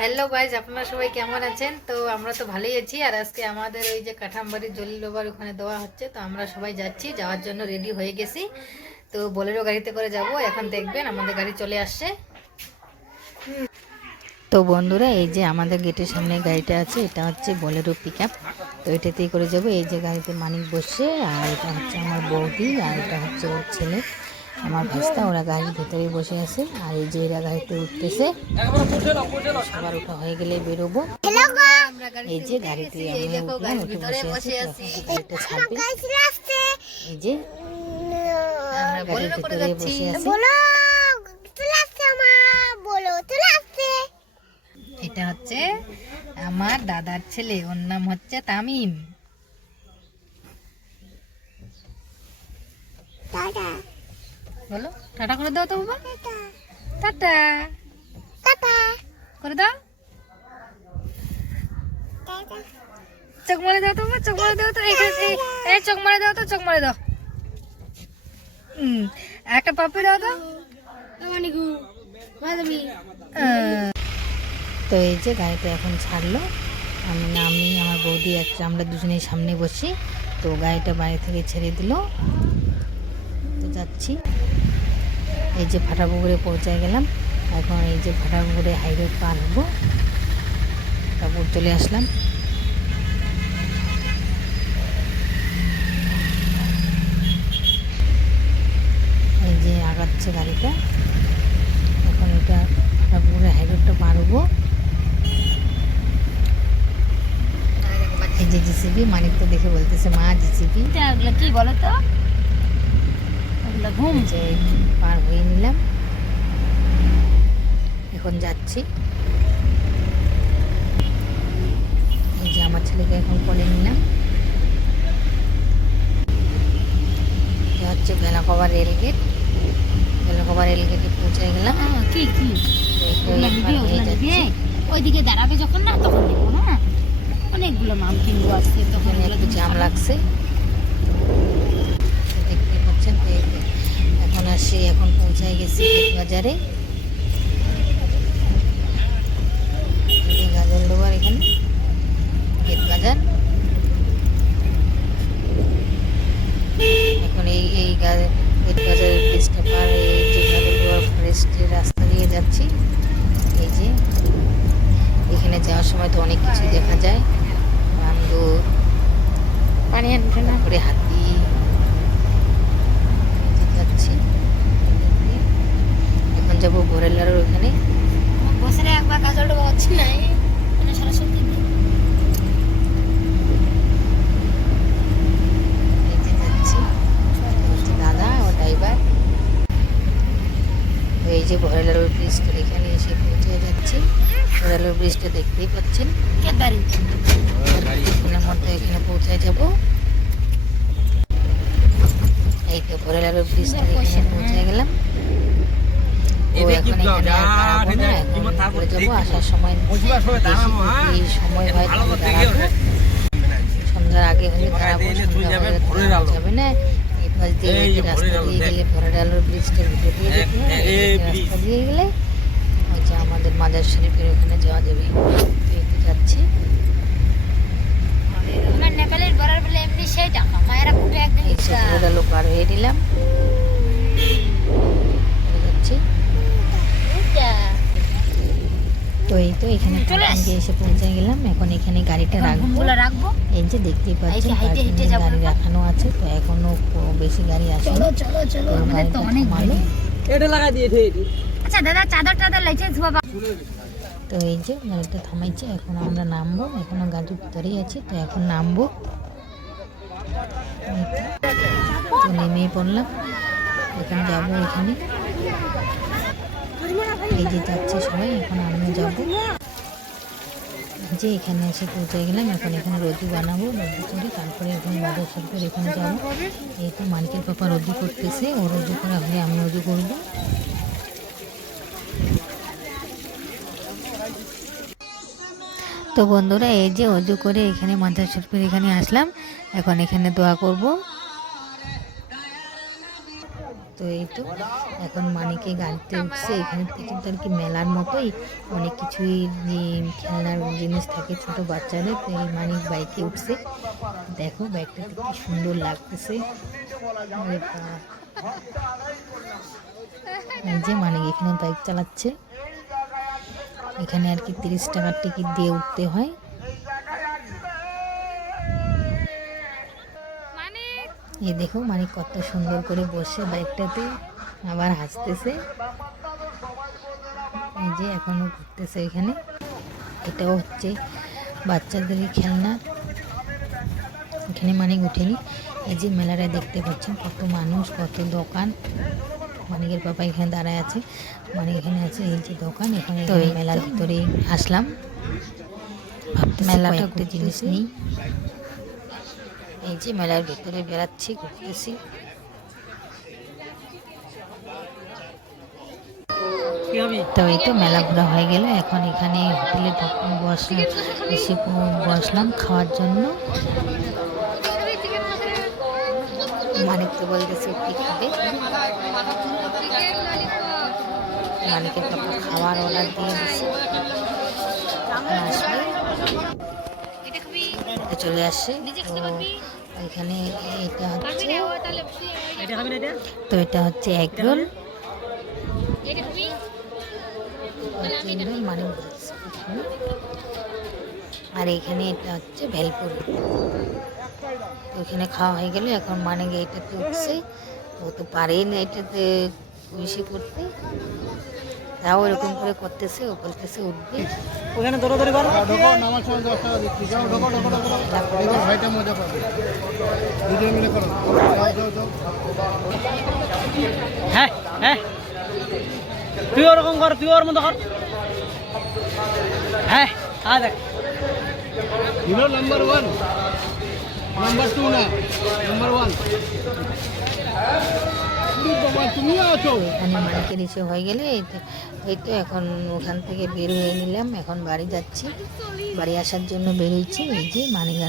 Hello guys আপনারা সবাই কেমন আছেন? তো আমরা তো ভালোই আছি। আর আজকে আমাদের ওই যে কাঠামবাড়ি জলিলোবার ওখানে দেওয়া হচ্ছে, তো আমরা সবাই যাচ্ছি, যাওয়ার জন্য রেডি হয়ে গেছি। তো বোলেরো গাড়িতে করে যাব, এখন দেখবেন আমাদের গাড়ি চলে আসছে। তো বন্ধুরা, এই যে আমাদের গেটের সামনে গাড়িটা আছে, এটা হচ্ছে বোলেরো পিক তো এটাতেই করে যাব। এই যে গাড়িতে মানিক বসছে, আর এটা হচ্ছে আমার বৌদি, আর এটা হচ্ছে ওর ছেলে। আমার ভাস্তা ওরা গাড়ির ভেতরে বসে আছে আর এই যে এরা গাড়িতে উঠতেছে সবার ওঠা হয়ে গেলে বেরোবো। এই যে গাড়িতে আমি উঠে বসে আছি গাড়িটা ছাড়বে। এই যে আমরা গাড়ির ভেতরে বসে আছি। এটা হচ্ছে আমার দাদার ছেলে ওর নাম হচ্ছে তামিম। বলো টাটা করে দাও তো বাবা। টাটা। টাটা। করে দাও। চোখ মারে দাও তো বাবা চোখ মারে দাও তো। এখানে এই- চোখ মারে দাও তো চোখ মারে দাও। হুম একটা পাপড়ি দাও তো। আহ, তো এই যে গাড়িটা এখন ছাড়লো আমি না আমি আমার বৌদি একটা আমরা দুজনেই সামনে বসি তো গাড়িটা বাড়ি থেকে ছেড়ে দিল। যাচ্ছি এই যে ফাটাপুকুরে পৌঁছায় গেলাম। এখন এই যে ফাটাপুকুরে হাইরোড পার হব। তারপর চলে আসলাম। এই যে আগাচ্ছে গাড়িটা। এখন এটা ফাটাপুকুরে হাইরোডটা পার হব। এই যে জিসিবি মানিক তো দেখে বলতেছে, মা ওগুলো কি বলো তো? ওগুলো ঘুম যে পার হয়ে নিলাম। এখন যাচ্ছি। এই যে আমার ছেলেকে এখন কোলে নিলাম। হচ্ছে বেলাকবা রেলগেট বেলাকবা রেলগেটে পৌঁছে গেলাম। হ্যাঁ, কি কি? ওইদিকে দাঁড়াবে যখন না তখন দেবো হ্যাঁ? অনেকগুলো মাল কিনবো আজকে তখন একটু জাম লাগছে। দেখতে পাচ্ছেন এখন আসি, এখন পৌঁছায় গেছি বাজারে। গাজর লোবার এখানে, গেট বাজার। এখন এই এই গেট বাজারের ব্রিজটা পার এই যে ফরেস্টের রাস্তা দিয়ে যাচ্ছি, এই যে। এখানে যাওয়ার সময় তো অনেক কিছু দেখা যায়। বান্দর পানি আনবে না করে হাতি এই যে যাচ্ছি এখন যাব ভোরেলার ওখানে বছরে একবার গাজরটা হচ্ছে না এই মানে সরস্বতী এই যে যাচ্ছি এই যে দাদা ও ড্রাইভার এই যে ভোরেলার ব্রিজটার এখানে এসে পৌঁছে যাচ্ছি। ভোরেলার ব্রিজটা দেখতেই পাচ্ছেন। কিছুক্ষণের মধ্যে এখানে পৌঁছায় যাব। এই তো ভোরেলার ব্রিজটা এখানে পৌঁছে গেলাম। ঘুরে যাব আসার সময় সময় হয় সন্ধ্যার আগে হলে দাঁড়াবো যাবে না? পাশ দিয়ে রাস্তা দিয়ে গেলে ভরাডালোর ব্রিজটার ভিতর দিয়ে হয় এই যে রাস্তা দিয়ে গেলে হচ্ছে আমাদের মাদার শরীফের ওখানে যাওয়া যাবে। তো যাচ্ছি। আমার নেপালের বড়ার বলে এমনি সেই টাকা মায়েরা কুটে একদিন এই ভরাডালো পার হয়ে নিলাম চলে যাচ্ছি তো এই তো এখানে চলে পার্কিং দিয়ে এসে পৌঁছে গেলাম। এখন এখানে গাড়িটা রাখব। রাখব। এই যে দেখতেই যাব গাড়ি রাখানো আছে তো এখনও বেশি গাড়ি আসেনি। চলো চলো চলো তো তো অনেক। গাড়ি। এটা লাগা দিয়েছে আচ্ছা দাদা চাদর টাদর লাইসেন্স বাবা তো এই যে গাড়িটা থামাইছে এখন আমরা নামবো। এখনও গাড়ির ভিতরেই আছি তো এখন নামবো। তো। নেমেই পড়লাম। এখন যাব এখানে। এই যে যাচ্ছে সবাই, এখন আমিও যাব। যে এখানে এসে পৌঁছে গেলাম, এখন এখানে রোদি বানাবো রোদি করে তারপরে এখন বাজার শরীফের এখানে যাব। এই তো মানিকের পাপা রোদি করতেছে, ও রোদি করা হলে আমি রোদি করব। তো বন্ধুরা, এই যে অজু করে এখানে মাজার শরীফের এখানে আসলাম, এখন এখানে দোয়া করব। তো এই তো, এখন মানিকে গাড়িতে উঠছে, এখানে কিন্তু আর কি মেলার মতোই, অনেক কিছুই যে খেলনার জিনিস থাকে ছোট বাচ্চাদের, তো এই মানিক বাইকে উঠছে। দেখো বাইকটাতে কি সুন্দর লাগতেছে। যে মানিক এখানে বাইক চালাচ্ছে। এখানে আর কি তিরিশ টাকার টিকিট দিয়ে উঠতে হয়। এই দেখো মানে কত সুন্দর করে বসে বাইকটাতে আবার হাসতেছে। এই যে এখনও ঘুরতেছে এখানে। এটাও হচ্ছে বাচ্চাদের খেলনা। এখানে মানে উঠেনি। এই যে মেলাটা দেখতে পাচ্ছেন কত মানুষ কত দোকান। মানিকের বাবা এখানে দাঁড়ায় আছে। মানে এখানে আছে এই যে দোকান। এখানে মেলার ভিতরে আসলাম। মেলাটা একটা জিনিস নেই। এই যে মেলার ভিতরে বেড়াচ্ছি, ঘুরতেছি। তো এই তো মেলা ঘোরা হয়ে গেল। এখন এখানে হোটেলে বসলাম, এসে বসলাম খাওয়ার জন্য। মানিক তো বলতেছে কি খাবে? মানিকের পাপা খাওয়ার অর্ডার দিয়ে দিছে। চলে আসে। এখানে এটা হচ্ছে তো এটা হচ্ছে এগ রোল মানে বলছে আর এখানে এটা হচ্ছে ভেলপুরি। তো এখানে খাওয়া হয়ে গেলে এখন মানে এটাতে উঠছে। ও তো পারেই না এটাতে বেশি করতে। তাও এরকম করে করতেছে ও বলতেছে উঠবে। ওখানে দৌড়াদৌড়ি করো। ঢোকো নামার সময় দশ টাকা দিচ্ছি। যাও ঢোকো ঢোকো ঢোকো ঢোকো। এবার ভাইটা মজা পাবে। দুজন মিলে করো। হ্যাঁ হ্যাঁ তুই ওরকম কর তুই ওর মতো কর। হ্যাঁ আ দেখ। Hero number one. Number two না নাম্বার ওয়ান। মালিকের এসে হয়ে গেলে এই তো- এখন ওখান থেকে বের হয়ে নিলাম, এখন বাড়ি যাচ্ছি। বাড়ি আসার জন্য বেরোচ্ছি এই যে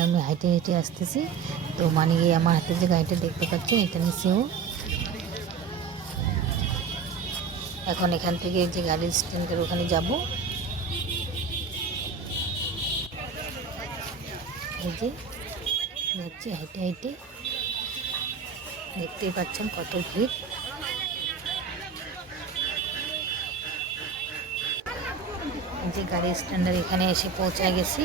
আমি হাইটে হেঁটে আসতেছি। তো মানিকে আমার হাতে যে গাড়িটা দেখতে পাচ্ছেন, এটা নিচেও এখন এখান থেকে যে গাড়ির স্ট্যান্ডের ওখানে যাব। এই যে যাচ্ছি হাইটে হাইটে দেখতেই পাচ্ছেন কত ভিড়। এই যে গাড়ি স্ট্যান্ডার এখানে এসে পৌঁছায় গেছি।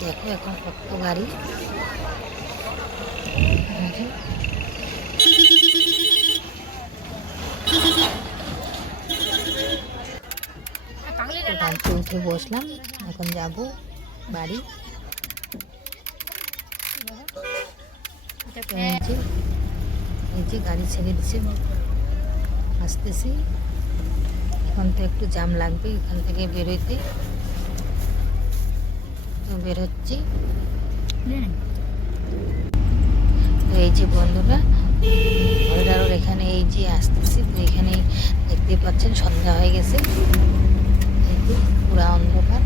দেখো এখন কত গাড়ি। এই যে। তো গাড়িতে উঠে বসলাম এখন যাব বাড়ি তো এই যে এই যে গাড়ি ছেড়ে দিচ্ছে আসতেছি। এখন তো একটু জাম লাগবে এখান থেকে বেরোইতে। তো বেরোচ্ছি। তো এই যে বন্ধুরা ভৈরারোর এখানে এই যে আসতেছি তো এখানে দেখতে পাচ্ছেন সন্ধ্যা হয়ে গেছে। পুরা অন্ধকার।